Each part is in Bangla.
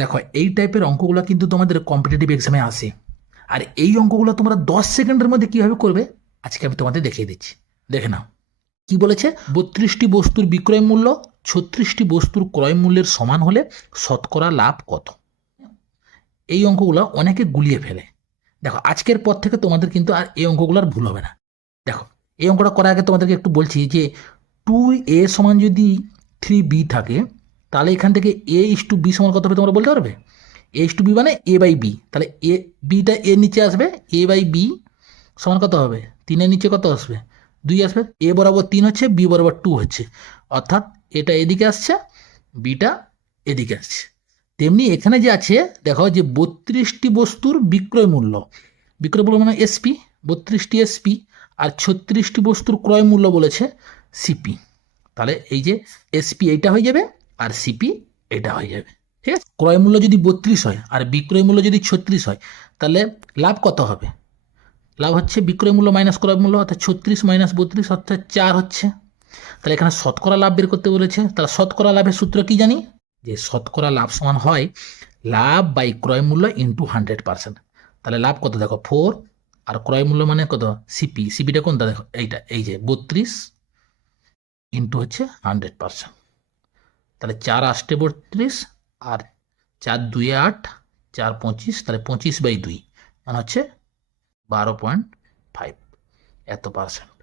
দেখো এই টাইপের অঙ্কগুলো কিন্তু তোমাদের কম্পিটিটিভ এক্সামে আসে, আর এই অঙ্কগুলো তোমরা 10 সেকেন্ডের মধ্যে কিভাবে করবে আজকে আমি তোমাদের দেখিয়ে দিচ্ছি। দেখে নাও কি বলেছে, 32টি বস্তুর বিক্রয় মূল্য 36টি বস্তুর ক্রয় মূল্যের সমান হলে শতকরা লাভ কত। এই অঙ্কগুলো অনেকে গুলিয়ে ফেলে। দেখো আজকের পর থেকে তোমাদের কিন্তু আর এই অঙ্কগুলো আর ভুল হবে না। দেখো এই অঙ্কটা করার আগে তোমাদেরকে একটু বলছি যে 2a সমান যদি 3b থাকে, তাহলে এখান থেকে a:b সমান কত হবে তোমরা বলতে পারবে? a:b মানে a/b, তাহলে এ বিটা এর নিচে আসবে, a/b সমান কত হবে? 3-এর নিচে কত আসবে? 2 আসবে। এ বরাবর 3 হচ্ছে, বি বরাবর 2 হচ্ছে, অর্থাৎ এটা এদিকে আসছে, বিটা এদিকে আসছে। তেমনি এখানে যে আছে দেখো যে 32টি বস্তুর বিক্রয় মূল্য, বিক্রয় মূল্য মানে এসপি, 32টি এসপি, আর 36টি বস্তুর ক্রয় মূল্য বলেছে সিপি। তাহলে এই যে এসপি এইটা হয়ে যাবে আর সিপি এটা হয়ে যাবে। ঠিক আছে, ক্রয় মূল্য যদি 32 হয় আর বিক্রয় মূল্য যদি 36 হয়, তাহলে লাভ কত হবে? লাভ হচ্ছে বিক্রয় মূল্য মাইনাস ক্রয় মূল্য, অর্থাৎ 36 মাইনাস 32 অর্থাৎ 4 হচ্ছে। তাহলে এখানে শতকরা লাভ বের করতে বলেছে, তাহলে শতকরা লাভের সূত্র কি জানি? যে শতকরা লাভ সমান হয় লাভ বাই ক্রয় মূল্য ইন্টু 100%। তাহলে লাভ কত দেখো 4, আর ক্রয় মূল্য মানে কত সিপি, সিপিটা কোনটা দেখো এইটা, এই যে 32 ইন্টু হচ্ছে 100%। তাহলে 4 8 32, আর 4 2 8, 4 25, তাহলে 25/2 মানে হচ্ছে 12.5 এত পার্সেন্ট।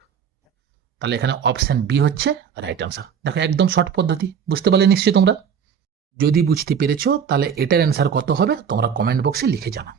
তাহলে এখানে অপশান বি হচ্ছে রাইট আনসার। দেখো একদম শর্ট পদ্ধতি, বুঝতে পারলে নিশ্চয়ই তোমরা। যদি বুঝতে পেরেছো তাহলে এটার অ্যান্সার কত হবে তোমরা কমেন্ট বক্সে লিখে জানাও।